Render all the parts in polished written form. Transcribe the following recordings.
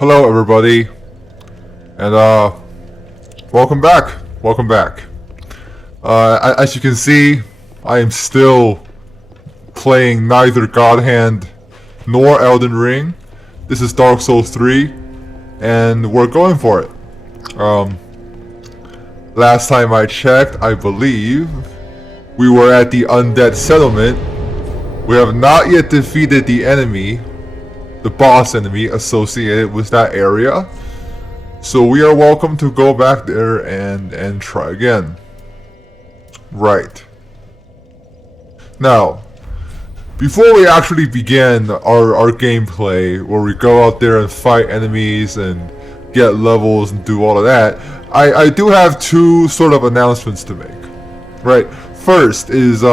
Hello everybody, and welcome back, welcome back. As you can see, I am still playing neither God Hand nor Elden Ring. This is Dark Souls 3, and we're going for it. Last time I checked, I believe we were at the Undead Settlement. We have not yet defeated the boss enemy associated with that area. So we are welcome to go back there and try again. Right. Now, before we actually begin our gameplay, where we go out there and fight enemies and get levels and do all of that, I do have two sort of announcements to make. Right. First is,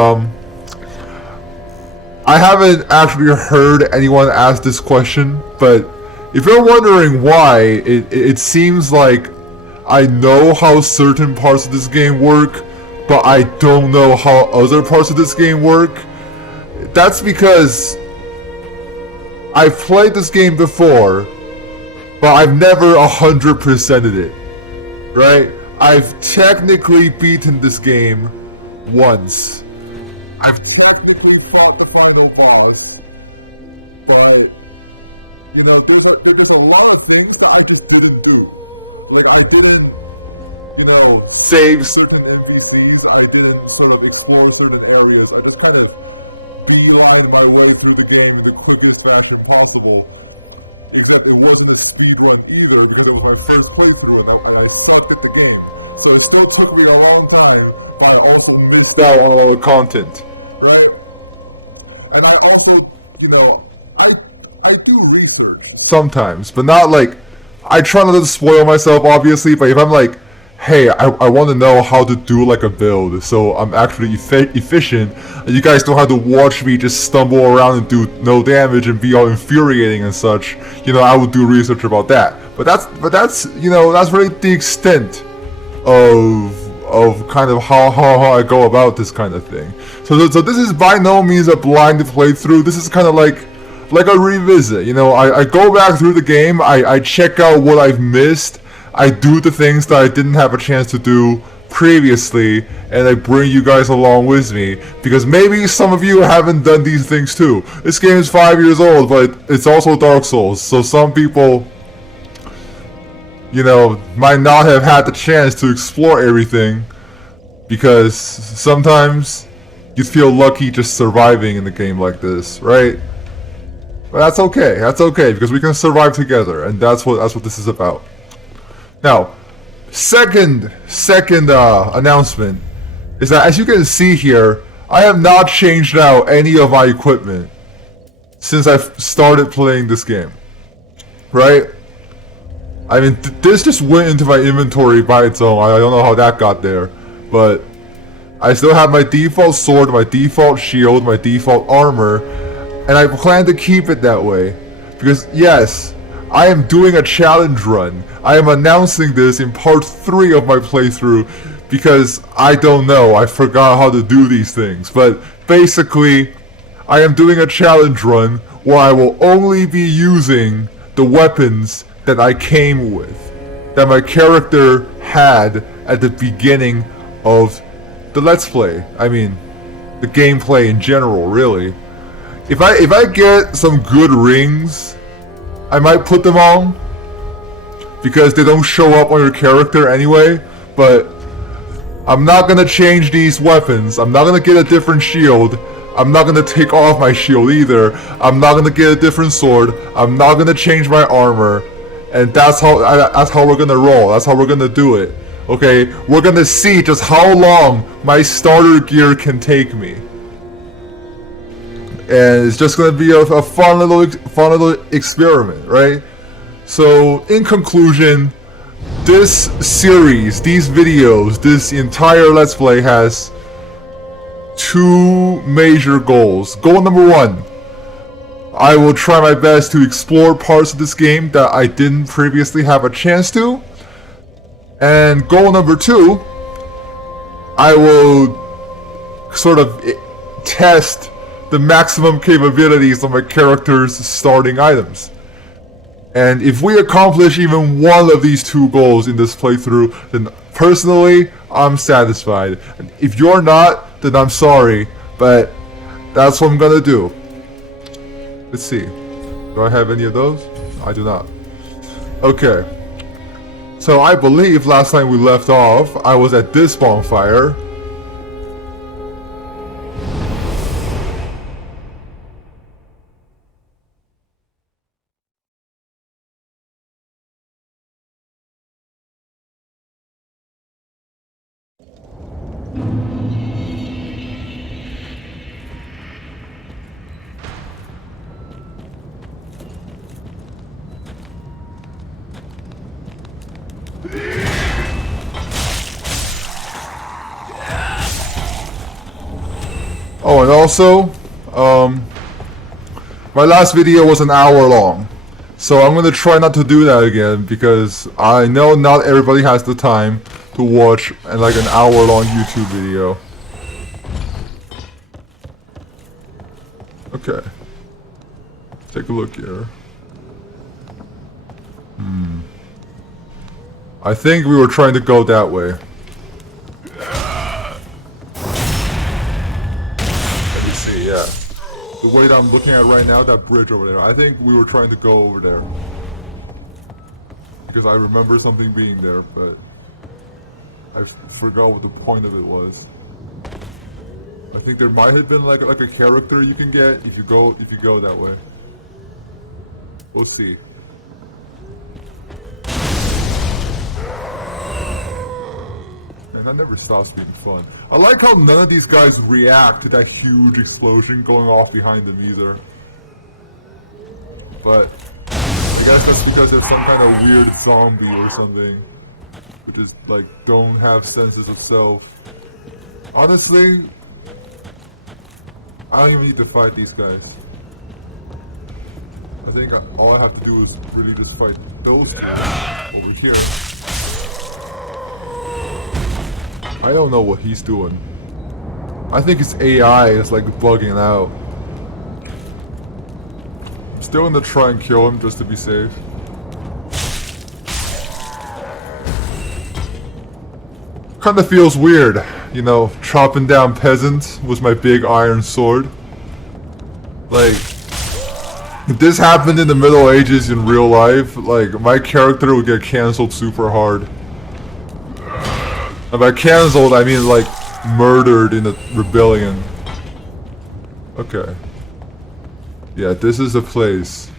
I haven't actually heard anyone ask this question, but if you're wondering why, it seems like I know how certain parts of this game work, but I don't know how other parts of this game work. That's because I've played this game before, but I've never 100%ed it, right? I've technically beaten this game once. I've technically fought the final boss, but you know, there's a lot of things that I just didn't do. Like I didn't, save certain NPCs. I didn't sort of explore certain areas. I just kind of beelined my way through the game the quickest fashion possible. Except it wasn't a speed run either because it was my first playthrough and I sucked at the game. So it still took me a long time, but I also missed out on all the content. Right? And I also, I do research. Sometimes, but not like, I try not to spoil myself obviously, but if I'm like, hey, I want to know how to do like a build, so I'm actually efficient, and you guys don't have to watch me just stumble around and do no damage and be all infuriating and such, I would do research about that. But that's that's really the extent of kind of how I go about this kind of thing. So this is by no means a blind playthrough. This is kind of like a revisit. I go back through the game, I check out what I've missed, I do the things that I didn't have a chance to do previously, and I bring you guys along with me, because maybe some of you haven't done these things too. This game is 5 years old, but it's also Dark Souls, so some people, might not have had the chance to explore everything, because sometimes you feel lucky just surviving in a game like this, right? But that's okay, because we can survive together, and that's what this is about. Now, second announcement is that, as you can see here, I have not changed out any of my equipment since I've started playing this game, right? I mean, this just went into my inventory by its own. I don't know how that got there, but I still have my default sword, my default shield, my default armor, and I plan to keep it that way, because yes, I am doing a challenge run. I am announcing this in part 3 of my playthrough because I don't know, I forgot how to do these things. But basically, I am doing a challenge run where I will only be using the weapons that I came with, that my character had at the beginning of the Let's Play. I mean, the gameplay in general, really. If I get some good rings, I might put them on, because they don't show up on your character anyway, but I'm not gonna change these weapons. I'm not gonna get a different shield. I'm not gonna take off my shield either. I'm not gonna get a different sword. I'm not gonna change my armor, and that's how we're gonna roll. That's how we're gonna do it. Okay, we're gonna see just how long my starter gear can take me. And it's just gonna be a fun little experiment, right? So, in conclusion, this series, these videos, this entire Let's Play has two major goals. Goal number 1, I will try my best to explore parts of this game that I didn't previously have a chance to. And goal number 2, I will sort of test the maximum capabilities of my character's starting items. And if we accomplish even one of these 2 goals in this playthrough, then personally, I'm satisfied. And if you're not, then I'm sorry, but that's what I'm gonna do. Let's see. Do I have any of those? I do not. Okay. So I believe last time we left off, I was at this bonfire. Oh, and also, my last video was an hour long, so I'm gonna try not to do that again because I know not everybody has the time to watch like an hour-long YouTube video. Okay, take a look here. I think we were trying to go that way. Let me see, yeah. The way that I'm looking at right now, that bridge over there. I think we were trying to go over there. Because I remember something being there, but I forgot what the point of it was. I think there might have been like a character you can get if you go that way. We'll see. Man, that never stops being fun. I like how none of these guys react to that huge explosion going off behind them either. But I guess that's because it's some kind of weird zombie or something. Who just like don't have senses of self. Honestly, I don't even need to fight these guys. I think all I have to do is really just fight those guys over here. I don't know what he's doing. I think his AI is like bugging out. I'm still gonna try and kill him just to be safe. Kinda feels weird, you know, chopping down peasants with my big iron sword. Like, if this happened in the Middle Ages in real life, like, my character would get cancelled super hard. And by cancelled, I mean, like, murdered in a rebellion. Okay. Yeah, this is the place.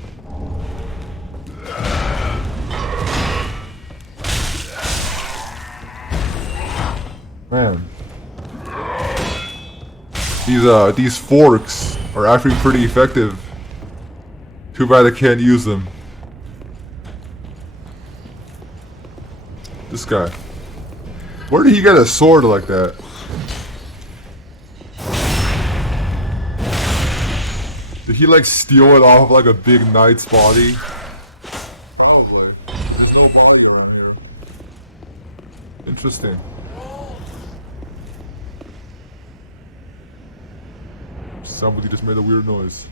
Man. These forks are actually pretty effective. Too bad I can't use them. This guy. Where did he get a sword like that? Did he like steal it off of like a big knight's body? Interesting. Somebody just made a weird noise.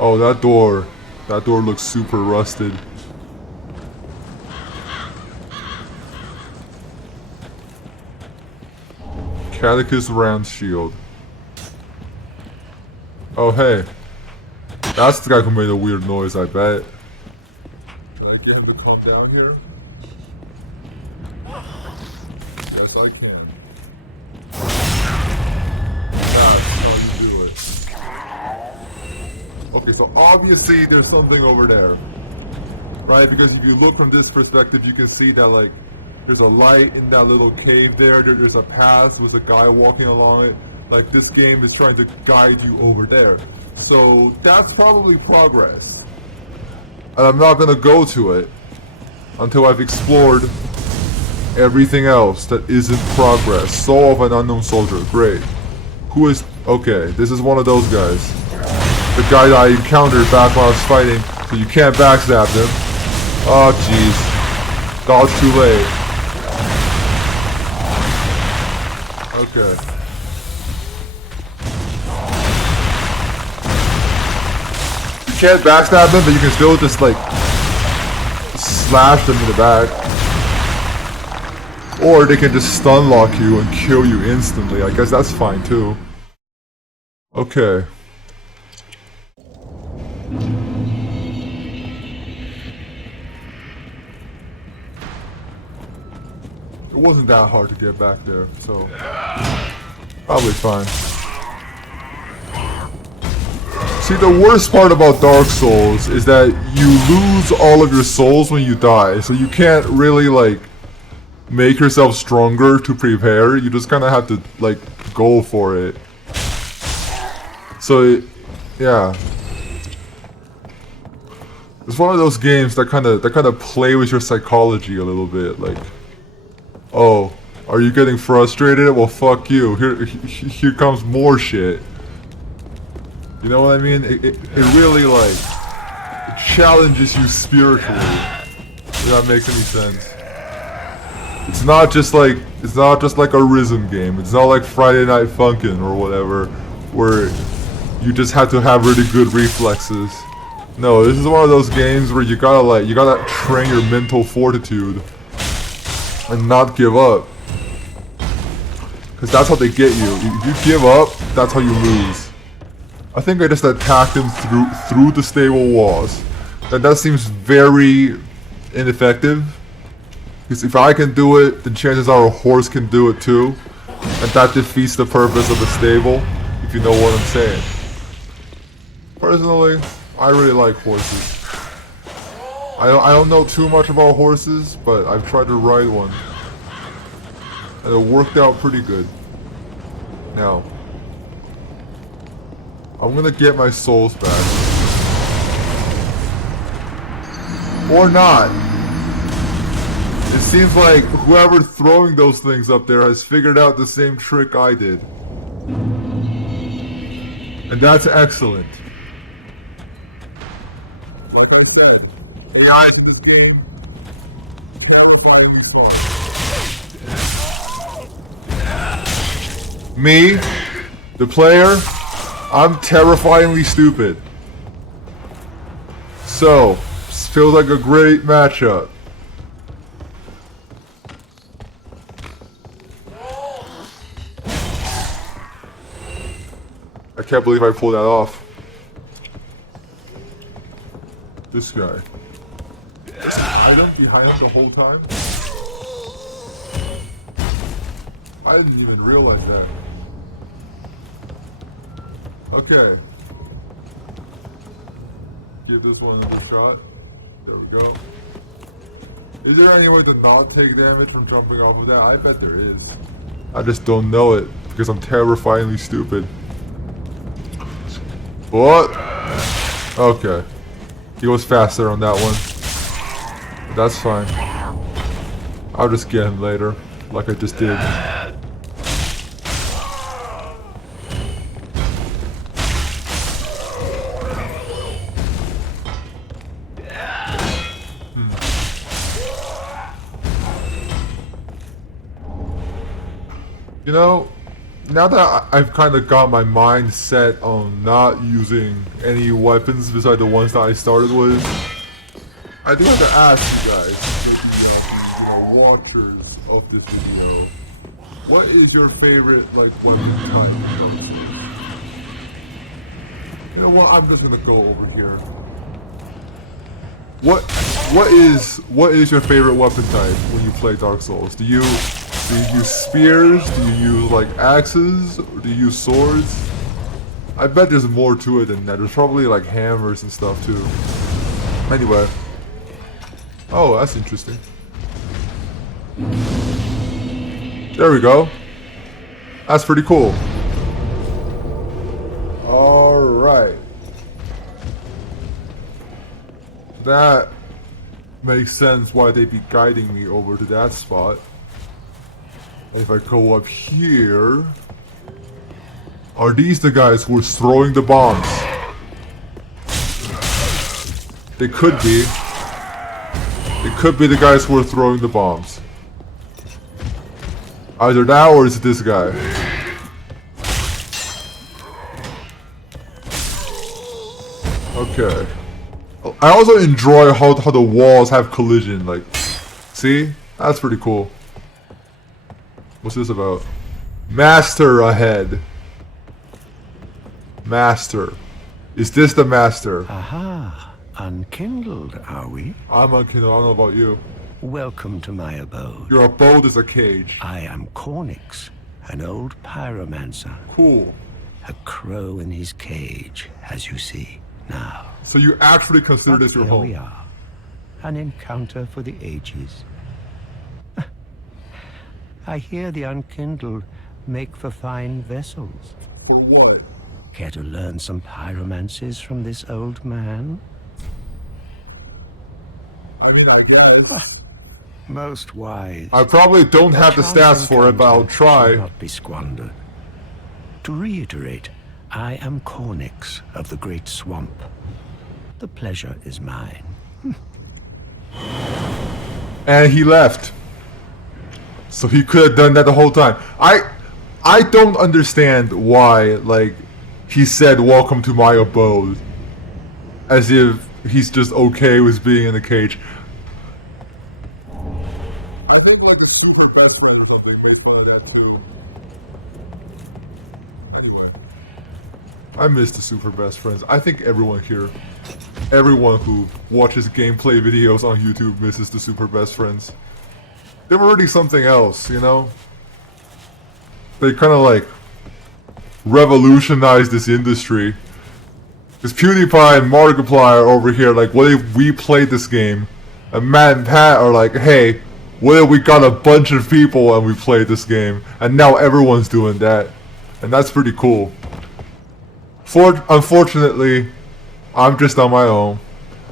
Oh, that door looks super rusted. Catechist round shield. Oh, hey. That's the guy who made a weird noise, I bet. Okay, so obviously there's something over there, right? Because if you look from this perspective, you can see that like there's a light in that little cave there. There's a path with a guy walking along it. Like this game is trying to guide you over there. So that's probably progress. And I'm not gonna go to it until I've explored everything else that isn't progress. Soul of an unknown soldier, great. Who is, okay, this is one of those guys. The guy that I encountered back when I was fighting, so you can't backstab him. Oh jeez. Dodge too late. Okay. can't backstab them, but you can still just like slash them in the back. Or they can just stun lock you and kill you instantly. I guess that's fine too. Okay. It wasn't that hard to get back there, so probably fine. See, the worst part about Dark Souls is that you lose all of your souls when you die, so you can't really like make yourself stronger to prepare. You just kind of have to like go for it. So yeah, it's one of those games that kind of play with your psychology a little bit. Like, oh, are you getting frustrated? Well, fuck you. Here comes more shit. You know what I mean? It really like it challenges you spiritually. If that makes any sense. It's not just like a rhythm game. It's not like Friday Night Funkin' or whatever, where you just have to have really good reflexes. No, this is one of those games where you gotta train your mental fortitude and not give up. Cause that's how they get you. If you give up, that's how you lose. I think I just attacked him through the stable walls. And that seems very ineffective. Because if I can do it, then chances are a horse can do it too. And that defeats the purpose of the stable, if you know what I'm saying. Personally, I really like horses. I don't know too much about horses, but I've tried to ride one. And it worked out pretty good. Now, I'm gonna get my souls back. Or not. It seems like whoever throwing those things up there has figured out the same trick I did. And that's excellent. Me, the player, I'm terrifyingly stupid. So, this feels like a great matchup. I can't believe I pulled that off. This guy. Item behind us the whole time? I didn't even realize that. Okay. Give this one another shot. There we go. Is there any way to not take damage from jumping off of that? I bet there is. I just don't know it because I'm terrifyingly stupid. What? Okay. He goes faster on that one. That's fine. I'll just get him later, like I just did. You know, now that I've kind of got my mind set on not using any weapons besides the ones that I started with, I do have to ask you guys, the watchers of this video, what is your favorite like weapon type? You know what? I'm just gonna go over here. What is your favorite weapon type when you play Dark Souls? Do you use spears? Do you use like axes? Or do you use swords? I bet there's more to it than that. There's probably like hammers and stuff too. Anyway. Oh, that's interesting. There we go. That's pretty cool. Alright. That makes sense why they'd be guiding me over to that spot. If I go up here... Are these the guys who are throwing the bombs? They could be. It could be the guys who are throwing the bombs. Either that or it's this guy. Okay. Okay. I also enjoy how the walls have collision. Like, see? That's pretty cool. What's this about? Master ahead. Master. Is this the master? Aha. Unkindled, are we? I'm unkindled. I don't know about you. Welcome to my abode. Your abode is a cage. I am Cornix, an old pyromancer. Cool. A crow in his cage, as you see now. So you actually consider this your home? Here we are. An encounter for the ages. I hear the unkindled make for fine vessels. For what? Care to learn some pyromancies from this old man? I mean, I guess. Most wise. I probably don't have the stats for it, but I'll try. Not be squandered. To reiterate, I am Cornix of the Great Swamp. The pleasure is mine. And he left. So he could have done that the whole time. I don't understand why, like, he said, "Welcome to my abode," as if he's just okay with being in the cage. I think like a super best friend or something made fun of that too. Anyway, I miss the super best friends. I think everyone here, everyone who watches gameplay videos on YouTube misses the super best friends. They were already something else, you know? They kind of like revolutionized this industry. Because PewDiePie and Markiplier over here, like, what if we played this game? And Matt and Pat are like, hey, what if we got a bunch of people and we played this game? And now everyone's doing that. And that's pretty cool. Unfortunately, I'm just on my own.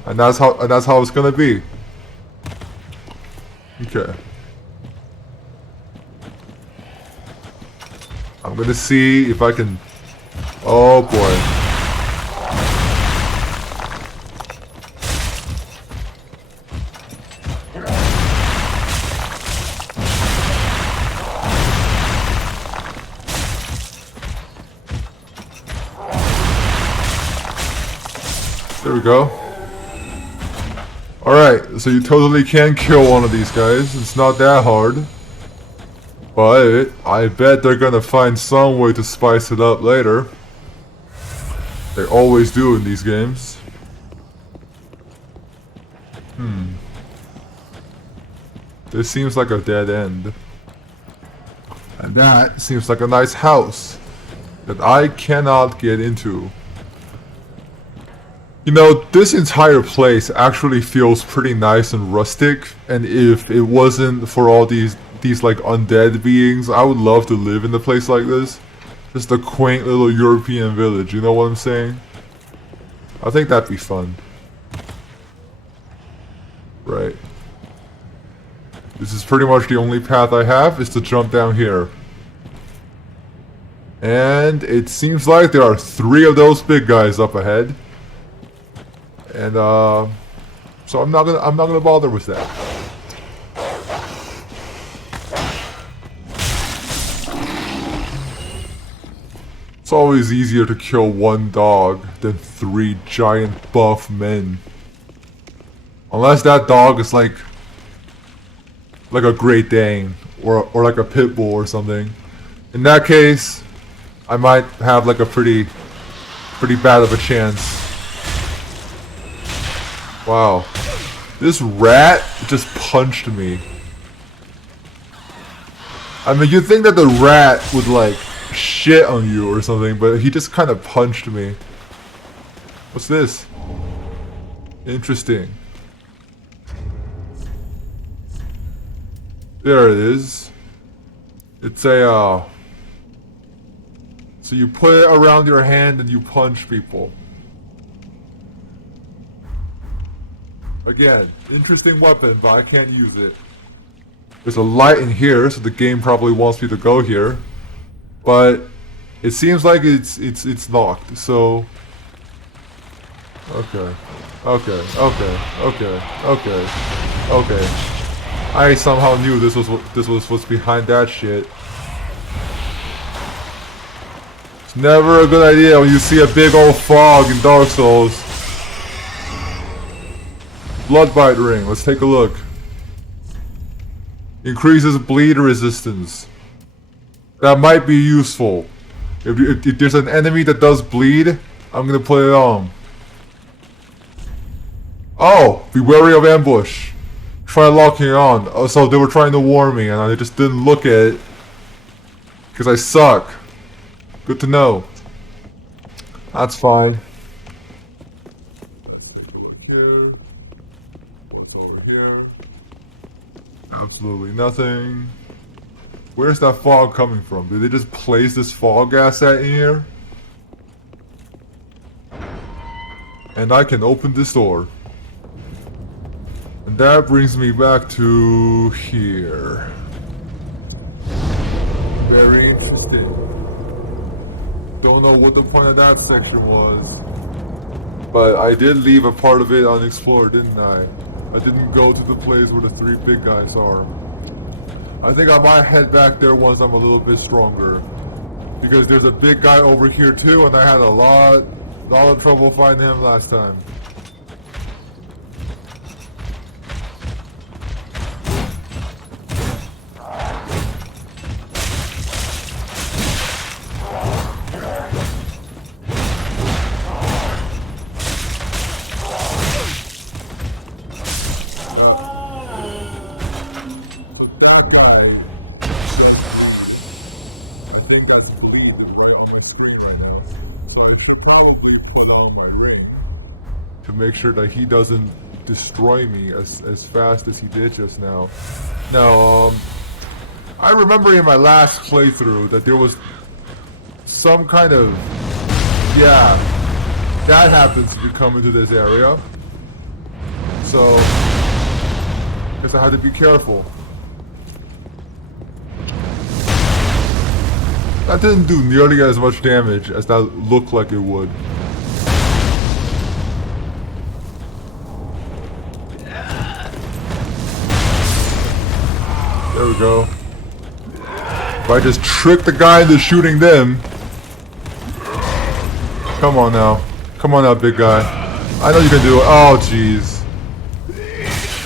And that's how it's gonna be. Okay. I'm gonna see if I can... Oh boy. There we go. Alright, so you totally can kill one of these guys. It's not that hard. But I bet they're gonna find some way to spice it up later. They always do in these games. This seems like a dead end. And that seems like a nice house that I cannot get into. You know, this entire place actually feels pretty nice and rustic, and if it wasn't for all these like undead beings, I would love to live in a place like this. Just a quaint little European village, you know what I'm saying? I think that'd be fun. Right. This is pretty much the only path I have, is to jump down here. And it seems like there are 3 of those big guys up ahead. And so I'm not gonna bother with that. It's always easier to kill one dog than 3 giant buff men. Unless that dog is like a Great Dane or like a pit bull or something. In that case, I might have like a pretty bad of a chance. Wow. This rat just punched me. I mean, you'd think that the rat would like shit on you or something, but he just kind of punched me. What's this? Interesting. There it is. It's a, so you put it around your hand and you punch people. Again, interesting weapon, but I can't use it. There's a light in here, so the game probably wants me to go here. But it seems like it's locked, so... Okay. Okay. I somehow knew this was what's behind that shit. It's never a good idea when you see a big old fog in Dark Souls. Blood bite ring. Let's take a look. Increases bleed resistance. That might be useful. If there's an enemy that does bleed, I'm gonna put it on. Oh! Be wary of ambush. Try locking it on. Oh, so they were trying to warn me and I just didn't look at it. Because I suck. Good to know. That's fine. Absolutely nothing. Where's that fog coming from? Did they just place this fog asset in here? And I can open this door. And that brings me back to here. Very interesting. Don't know what the point of that section was. But I did leave a part of it unexplored, didn't I? I didn't go to the place where the 3 big guys are. I think I might head back there once I'm a little bit stronger. Because there's a big guy over here too, and I had a lot of trouble finding him last time. To make sure that he doesn't destroy me as fast as he did just now. Now, I remember in my last playthrough that there was some kind of, yeah, that happens to be coming to this area. So, guess I had to be careful. That didn't do nearly as much damage as that looked like it would. There we go. If I just trick the guy into shooting them. Come on now. Come on now, big guy. I know you can do it. Oh, jeez.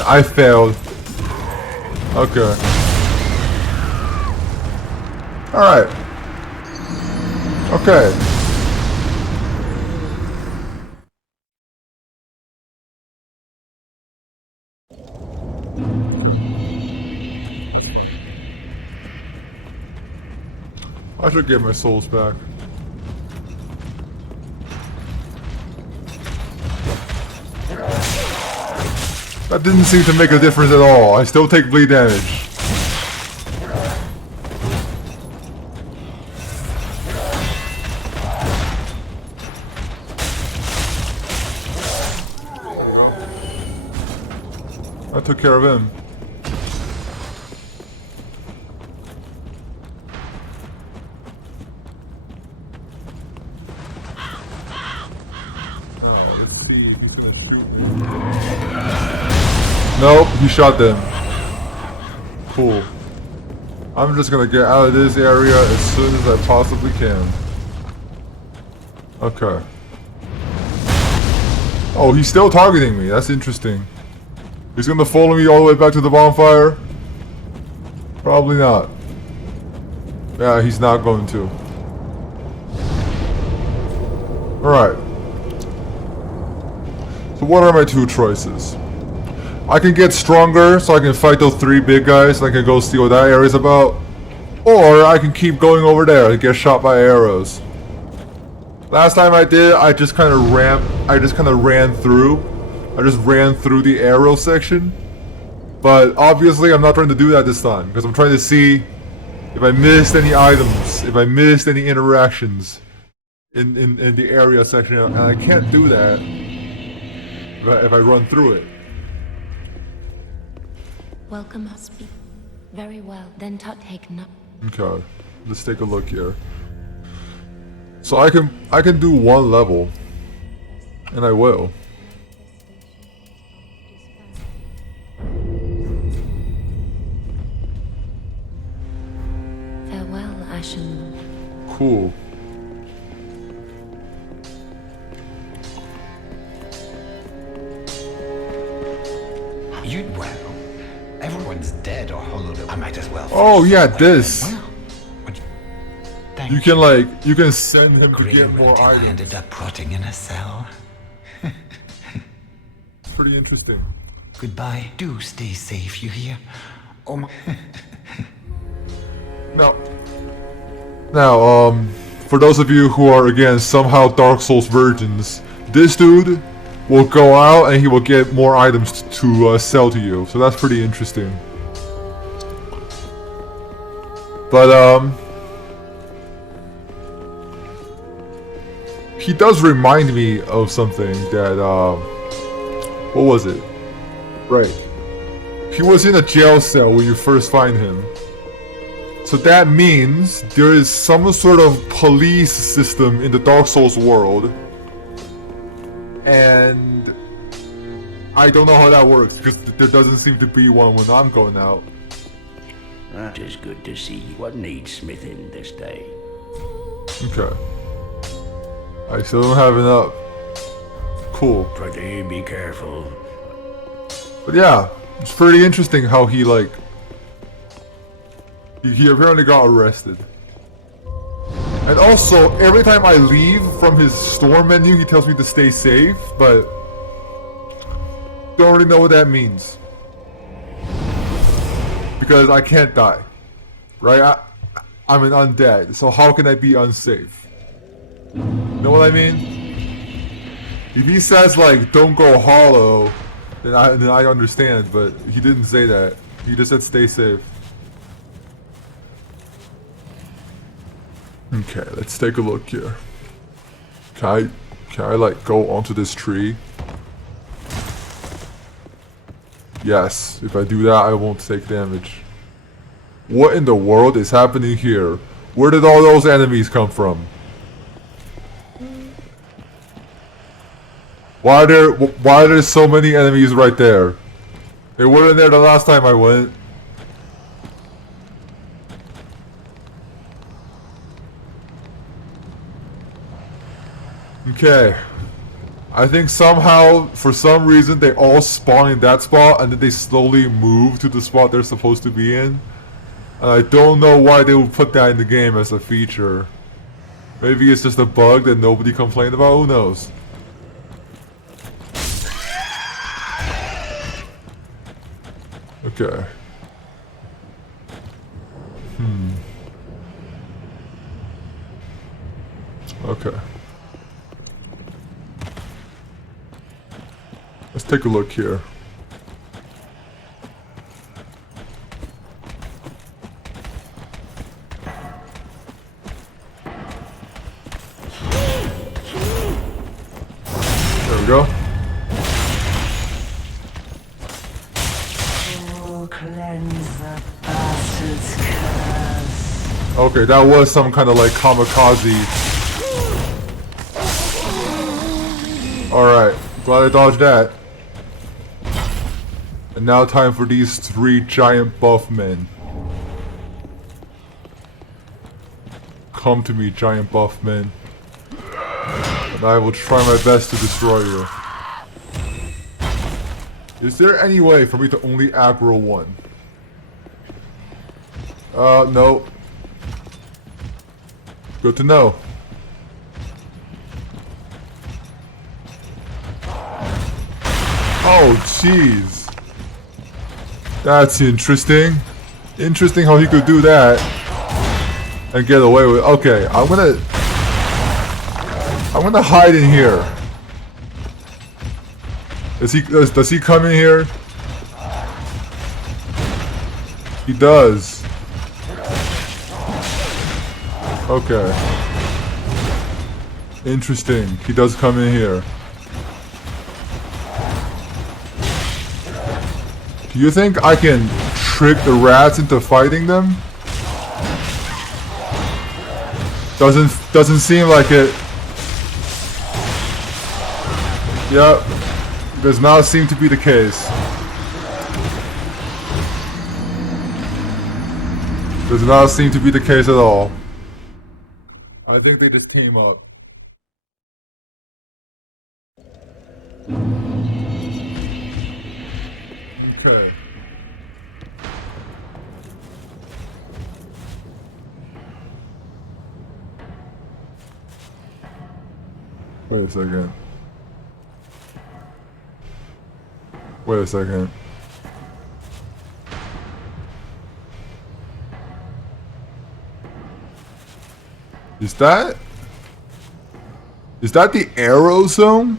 I failed. Okay. Alright. Okay. I should get my souls back. That didn't seem to make a difference at all. I still take bleed damage. I took care of him. Nope, he shot them. Cool. I'm just gonna get out of this area as soon as I possibly can. Okay. Oh, he's still targeting me. That's interesting. He's gonna follow me all the way back to the bonfire? Probably not. Yeah, he's not going to. Alright. So what are my 2 choices? I can get stronger so I can fight those 3 big guys and I can go see what that area's about. Or I can keep going over there and get shot by arrows. Last time I did, I just kind of ran through. I just ran through the arrow section. But obviously I'm not trying to do that this time because I'm trying to see if I missed any items, if I missed any interactions in the area section, and I can't do that if I run through it. Welcome must be very well. Then take no. Okay, let's take a look here. So I can do 1 level, and I will. Farewell, Ashen. Cool. You'd well. Everyone's dead or hollowed up. I might as well. Oh yeah, this. Well, what- thank You can like, you can send him to Great get more until I items. ended up rotting in a cell. Pretty interesting. Goodbye. Do stay safe, you hear? Oh my. Now, for those of you who are again somehow Dark Souls virgins, this dude will go out and he will get more items to sell to you. So that's pretty interesting. But he does remind me of something that what was it? Right. He was in a jail cell when you first find him. So that means there is some sort of police system in the Dark Souls world. And I don't know how that works because there doesn't seem to be one when I'm going out. That is good to see. What needs smithing this day? Okay. I still don't have it up. Cool. Pretty be careful. But yeah, it's pretty interesting how he like... He apparently got arrested. And also, every time I leave from his store menu, he tells me to stay safe, but... Don't really know what that means. Because I can't die. Right? I'm an undead, so how can I be unsafe? Know what I mean? If he says like, don't go hollow, then I understand, but he didn't say that. He just said stay safe. Okay, let's take a look here. Can I like go onto this tree? Yes, if I do that, I won't take damage. What in the world is happening here? Where did all those enemies come from? Why are there so many enemies right there? They weren't there the last time I went. Okay. I think somehow, for some reason, they all spawn in that spot and then they slowly move to the spot they're supposed to be in. And I don't know why they would put that in the game as a feature. Maybe it's just a bug that nobody complained about, who knows? Okay. Okay. Let's take a look here. There we go. Okay, that was some kind of like kamikaze. Alright, glad I dodged that. And now time for these 3 giant buff men. Come to me, giant buff men. And I will try my best to destroy you. Is there any way for me to only aggro one? No. Good to know. Oh, jeez. That's interesting. Interesting how he could do that and get away with it. Okay, I'm gonna hide in here. Does he come in here? He does. Okay. Interesting. He does come in here. Do you think I can trick the rats into fighting them? Doesn't seem like it. Yep. Does not seem to be the case. Does not seem to be the case at all. I think they just came up. Wait a second. Wait a second. Is that the arrow zone?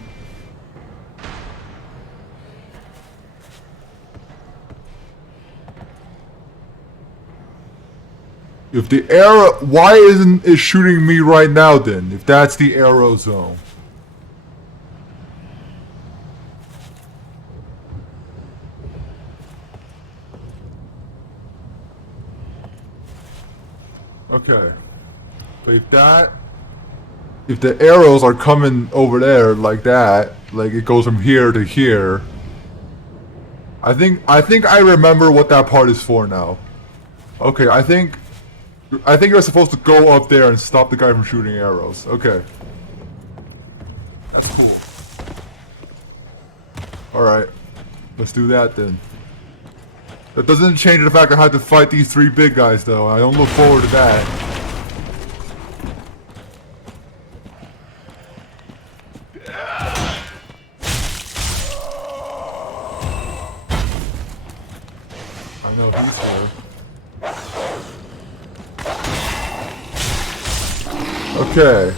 If the arrow, why isn't it shooting me right now then? If that's the arrow zone. Okay. But if the arrows are coming over there like that, like it goes from here to here, I think I remember what that part is for now. Okay, I think you're supposed to go up there and stop the guy from shooting arrows. Okay. That's cool. Alright. Let's do that then. That doesn't change the fact I have to fight these 3 big guys though. I don't look forward to that. I know he's here. Okay.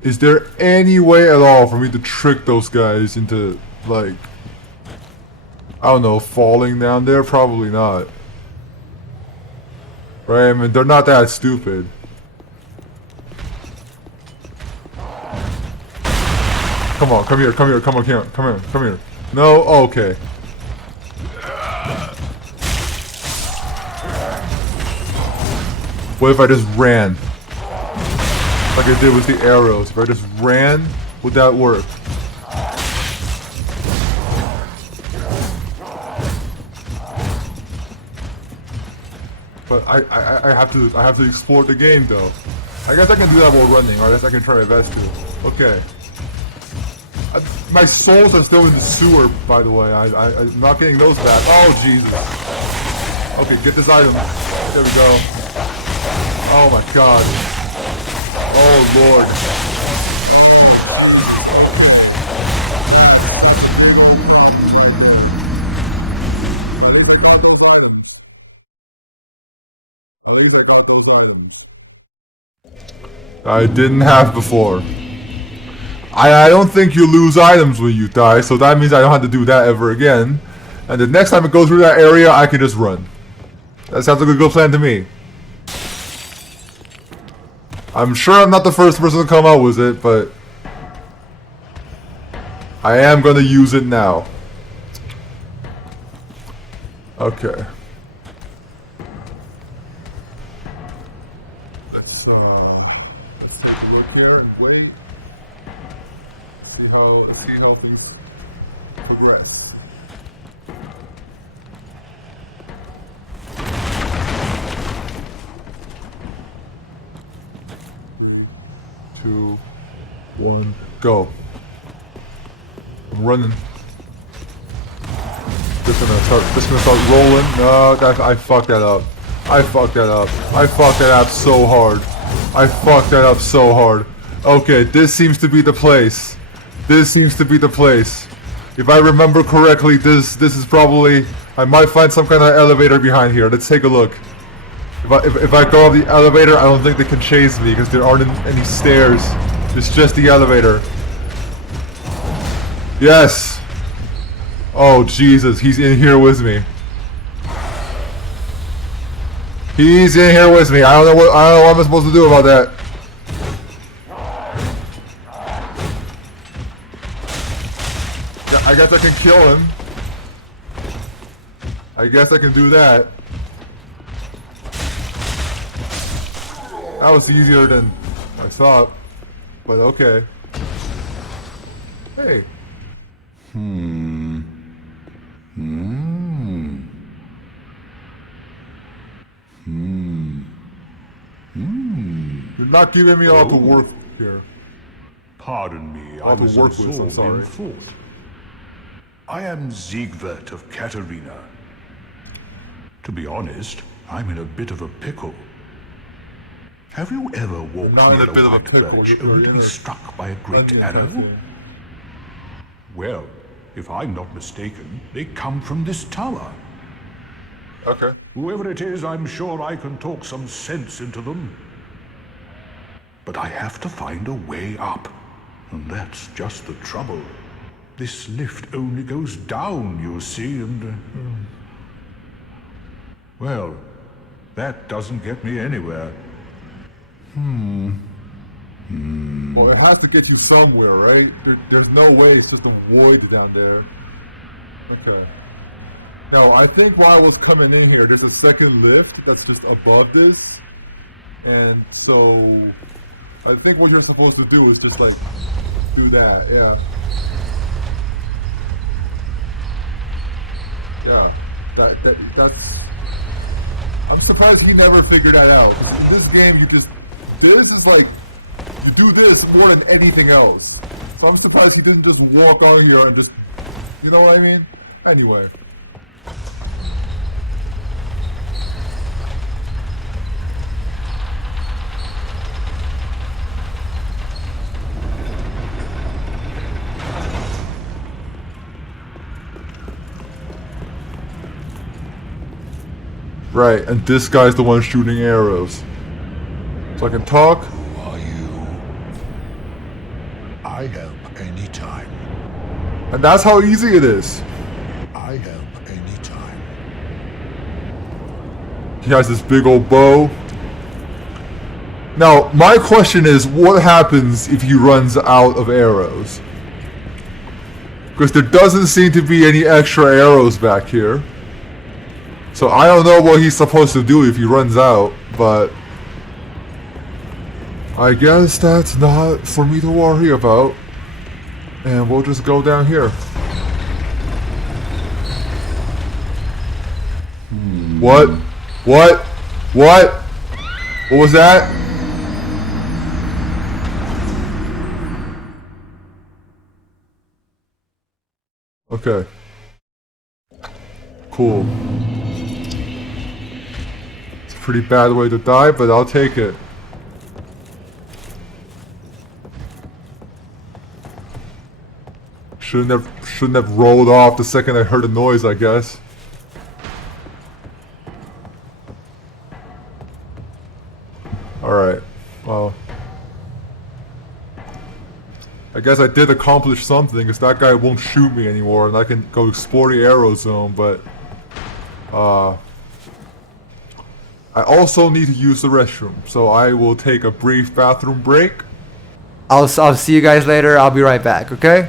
Is there any way at all for me to trick those guys into, like, I don't know, falling down there? Probably not. Right? I mean, they're not that stupid. Come on, come here, come here, come on, come here, come here. No? Oh, okay. What if I just ran? Like I did with the arrows. If I just ran, would that work? But I have to explore the game though. I guess I can do that while running, or I guess I can try my best to. Okay. My souls are still in the sewer, by the way. I'm not getting those back. Oh Jesus. Okay, get this item. There we go. Oh my god. Oh lord. At least I got those items. I didn't have before. I don't think you lose items when you die, so that means I don't have to do that ever again. And the next time it goes through that area, I can just run. That sounds like a good plan to me. I'm sure I'm not the first person to come out with it, but I am gonna use it now. Okay. Two, one, go. I'm running. Just gonna start rolling. No, I fucked that up. I fucked that up. I fucked that up so hard. I fucked that up so hard. Okay, this seems to be the place. This seems to be the place. If I remember correctly, this is probably, I might find some kind of elevator behind here. Let's take a look. If I go up the elevator, I don't think they can chase me because there aren't any stairs. It's just the elevator. Yes. Oh Jesus, he's in here with me. He's in here with me. I don't know what I'm supposed to do about that. Yeah, I guess I can kill him. I guess I can do that. That was easier than I thought, but okay. Hey. You're not giving me all to work here. Pardon me, All I to was work with, I'm absorbed sorry. in thought. I am Siegwart of Katarina. To be honest, I'm in a bit of a pickle. Have you ever walked Not near in a bit of a white pickle, birch you're only to in be a struck by a great onion arrow? messy. Well, if I'm not mistaken, they come from this tower. Okay. Whoever it is, I'm sure I can talk some sense into them. But I have to find a way up. And that's just the trouble. This lift only goes down, you see, and... Well, that doesn't get me anywhere. Well, it has to get you somewhere, right? There's no way it's just a void down there. Okay. Now, I think while I was coming in here, there's a second lift that's just above this. And so, I think what you're supposed to do is just like, do that, yeah. Yeah, that's... I'm surprised he never figured that out. In this game, this is like, you do this more than anything else. So I'm surprised he didn't just walk on here and just, you know what I mean? Anyway. Right, and this guy's the one shooting arrows. So I can talk. Who are you? I help anytime. And that's how easy it is. I help anytime. He has this big old bow. Now, my question is, what happens if he runs out of arrows? Because there doesn't seem to be any extra arrows back here. So I don't know what he's supposed to do if he runs out, but I guess that's not for me to worry about. And we'll just go down here. What? What? What? What was that? Okay. Cool. It's a pretty bad way to die, but I'll take it. Shouldn't have rolled off the second I heard a noise, I guess. Alright. Well. I guess I did accomplish something, because that guy won't shoot me anymore, and I can go explore the arrow zone, but... I also need to use the restroom, so I will take a brief bathroom break. I'll see you guys later. I'll be right back, okay?